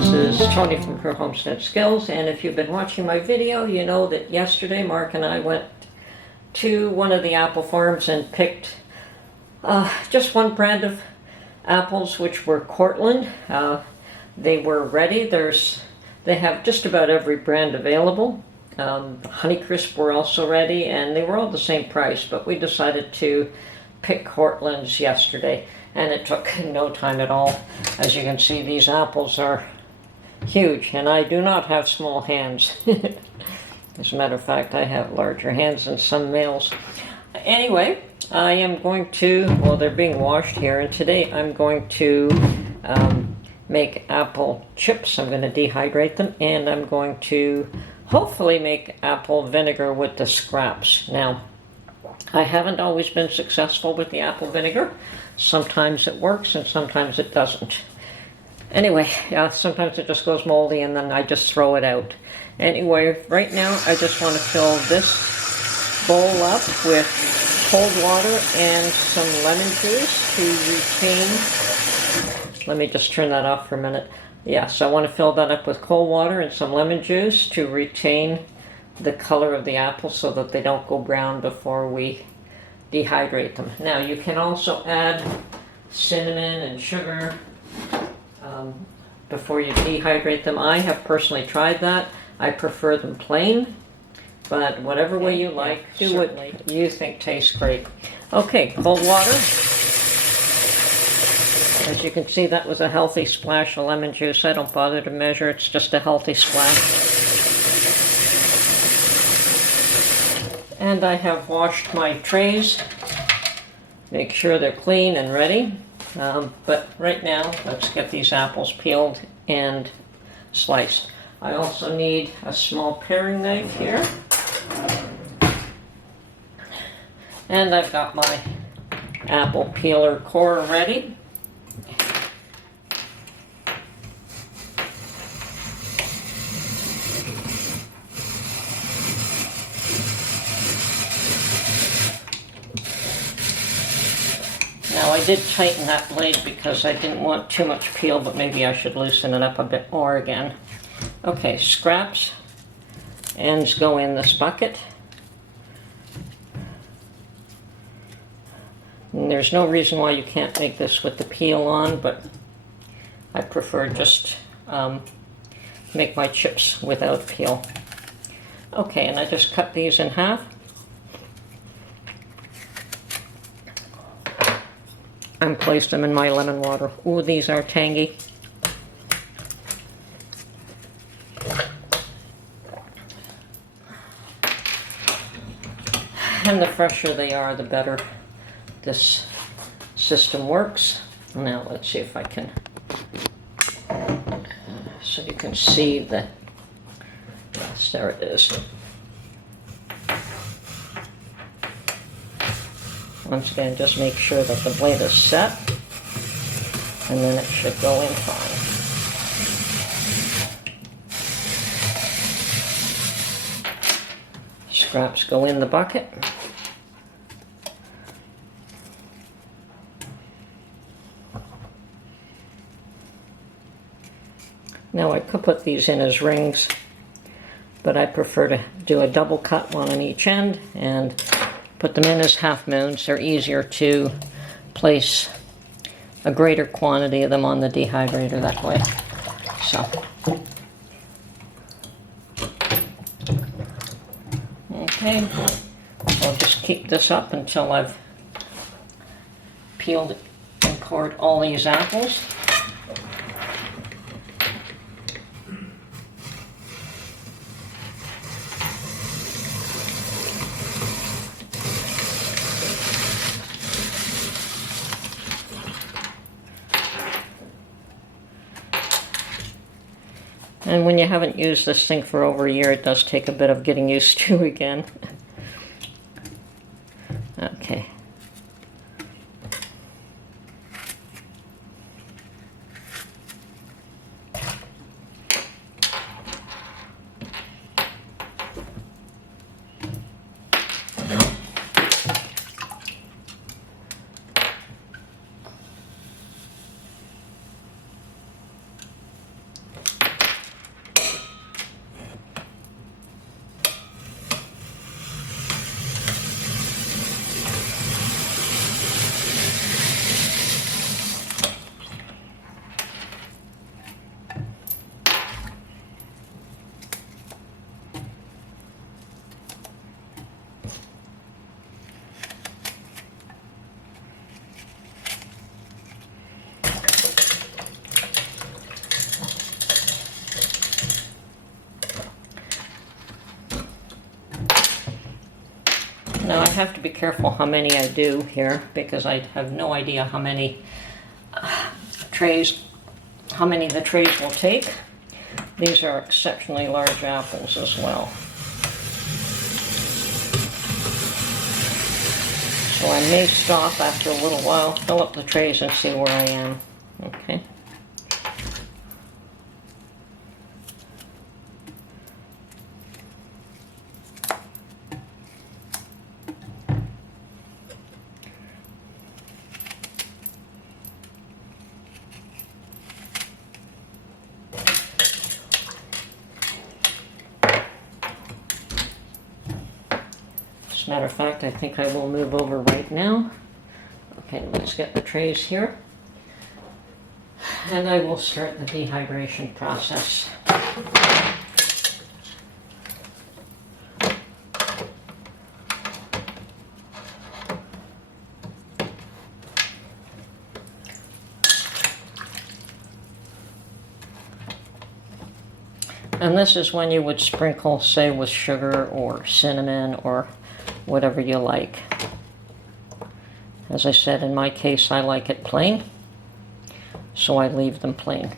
This is Tony from Her Homestead Skills, and if you've been watching my video, you know that yesterday Mark and I went to one of the apple farms and picked just one brand of apples, which were Cortland. They were ready. They have just about every brand available. Honeycrisp were also ready, and they were all the same price, but we decided to pick Cortland's yesterday, and it took no time at all. As you can see, these apples are huge, and I do not have small hands. As a matter of fact, I have larger hands than some males. Anyway, I am going to, well, they're being washed here, and today I'm going to make apple chips. I'm going to dehydrate them, and I'm going to hopefully make apple vinegar with the scraps. Now, I haven't always been successful with the apple vinegar. Sometimes it works and sometimes it doesn't. Anyway, sometimes it just goes moldy and then I just throw it out. Anyway, right now I just want to fill this bowl up with cold water and some lemon juice to retain. Let me just turn that off for a minute. So I want to fill that up with cold water and some lemon juice to retain the color of the apple so that they don't go brown before we dehydrate them. Now you can also add cinnamon and sugar before you dehydrate them. I have personally tried that. I prefer them plain, but whatever way you like, do what you think tastes great. Okay, cold water. As you can see, that was a healthy splash of lemon juice. I don't bother to measure, it's just a healthy splash. And I have washed my trays. Make sure they're clean and ready. But right now, let's get these apples peeled and sliced. I also need a small paring knife here. And I've got my apple peeler core ready. Now I did tighten that blade because I didn't want too much peel, but maybe I should loosen it up a bit more again. Okay, scraps, ends go in this bucket. And there's no reason why you can't make this with the peel on, but I prefer just make my chips without peel. Okay, and I just cut these in half. And place them in my lemon water. Ooh, these are tangy. And the fresher they are, the better this system works. Now let's see if I can, so you can see that, yes, there it is. Once again, just make sure that the blade is set, and then it should go in fine. Scraps go in the bucket. Now I could put these in as rings, but I prefer to do a double cut, one on each end, and put them in as half moons. They're easier to place a greater quantity of them on the dehydrator that way. So, okay, I'll just keep this up until I've peeled and cored all these apples. And when you haven't used this thing for over a year, it does take a bit of getting used to again. Okay. Now I have to be careful how many I do here because I have no idea how many how many the trays will take. These are exceptionally large apples as well. So I may stop after a little while, fill up the trays and see where I am. Okay. As a matter of fact, I think I will move over right now. Okay, let's get the trays here. And I will start the dehydration process. And this is when you would sprinkle, say, with sugar or cinnamon or whatever you like. As I said, in my case, I like it plain, so I leave them plain.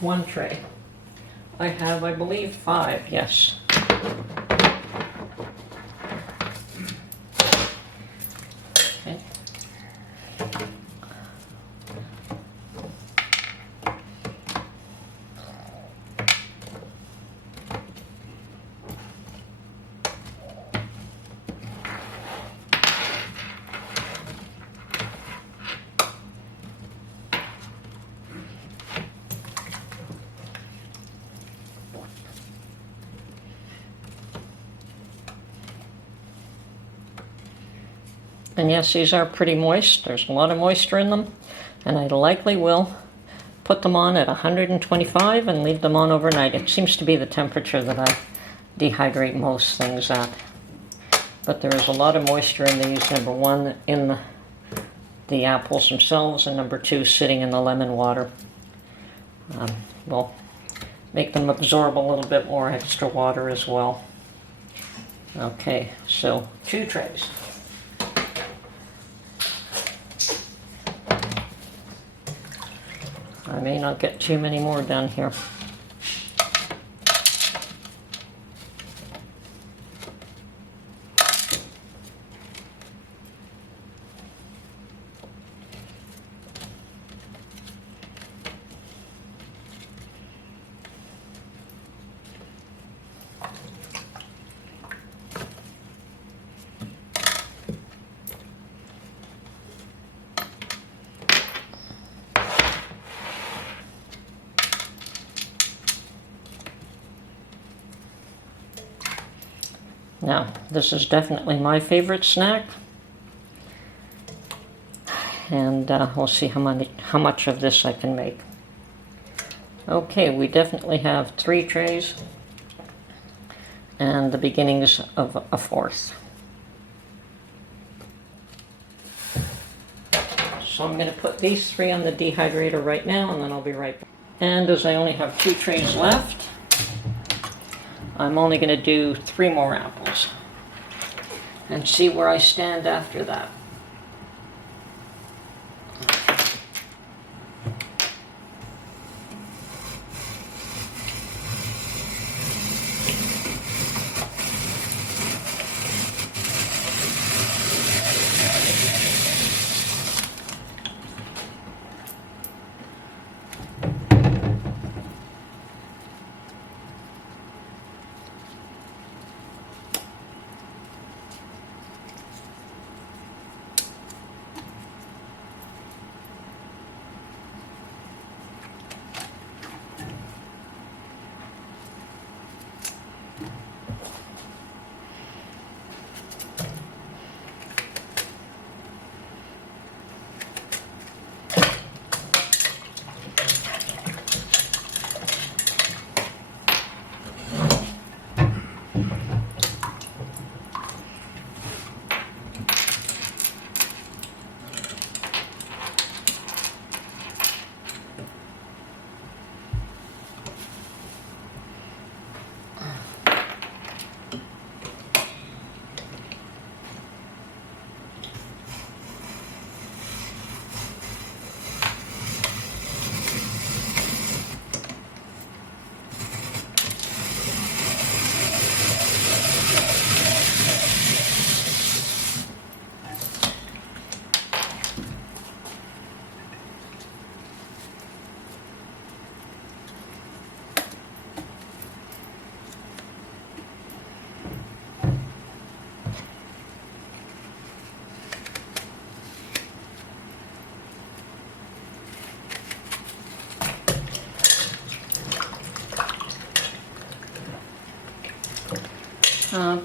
One tray. I have, I believe, 5, yes. Okay. And yes, these are pretty moist. There's a lot of moisture in them. And I likely will put them on at 125 and leave them on overnight. It seems to be the temperature that I dehydrate most things at. But there is a lot of moisture in these. Number one, in the apples themselves, and number two, sitting in the lemon water. Will make them absorb a little bit more extra water as well. Okay, so 2 trays. I may not get too many more down here. Now, this is definitely my favorite snack, and we'll see how much of this I can make. Okay, we definitely have 3 trays and the beginnings of a 4th. So I'm going to put these 3 on the dehydrator right now, and then I'll be right back. And as I only have 2 trays left, I'm only going to do 3 more apples and see where I stand after that.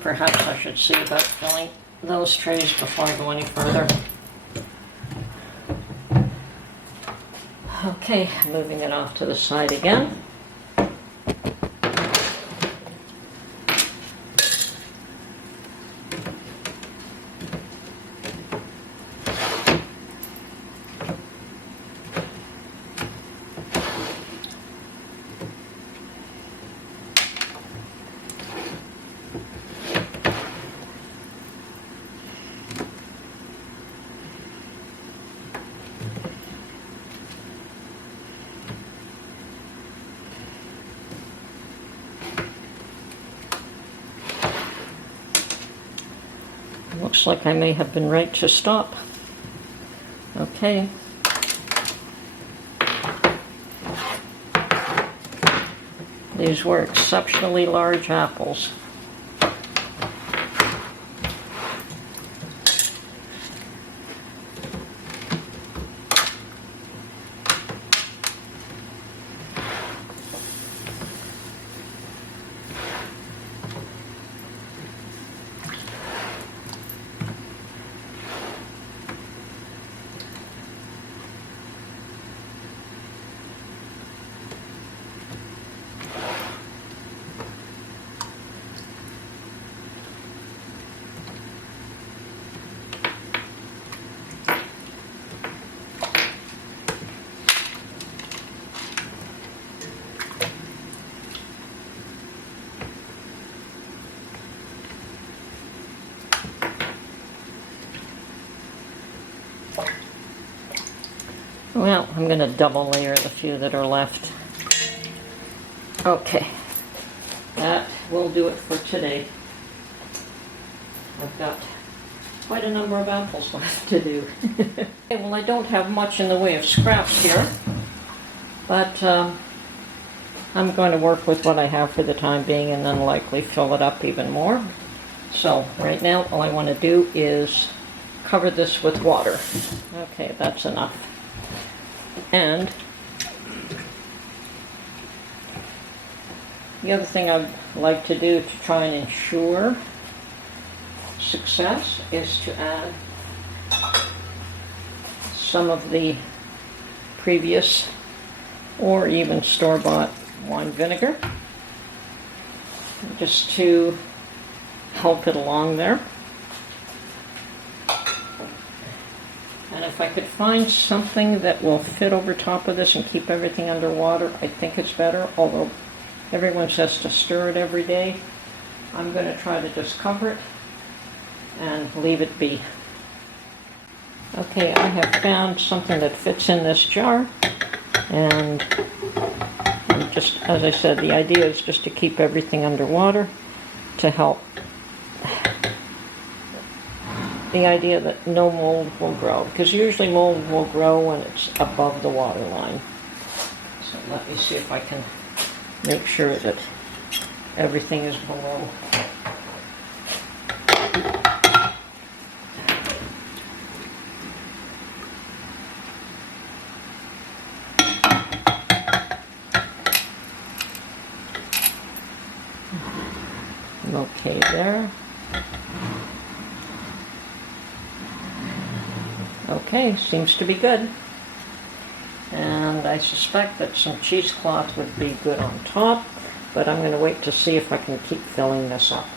Perhaps I should see about filling those trays before I go any further. Okay, moving it off to the side again. Looks like I may have been right to stop. Okay. These were exceptionally large apples. Well, I'm going to double layer the few that are left. Okay, that will do it for today. I've got quite a number of apples left to do. Okay, well, I don't have much in the way of scraps here, but I'm going to work with what I have for the time being and then likely fill it up even more. So right now all I want to do is cover this with water. Okay, that's enough. And the other thing I'd like to do to try and ensure success is to add some of the previous or even store-bought wine vinegar just to help it along there. And if I could find something that will fit over top of this and keep everything underwater, I think it's better, although everyone says to stir it every day. I'm going to try to just cover it and leave it be. Okay, I have found something that fits in this jar, and just, as I said, the idea is just to keep everything underwater to help the idea that no mold will grow, because usually mold will grow when it's above the water line. So let me see if I can make sure that everything is below. Okay, there. Okay, seems to be good. And I suspect that some cheesecloth would be good on top. but I'm going to wait to see if I can keep filling this up.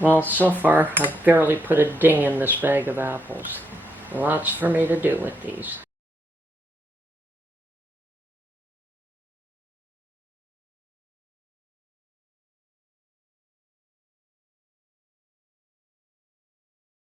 Well, so far I've barely put a ding in this bag of apples. Lots for me to do with these.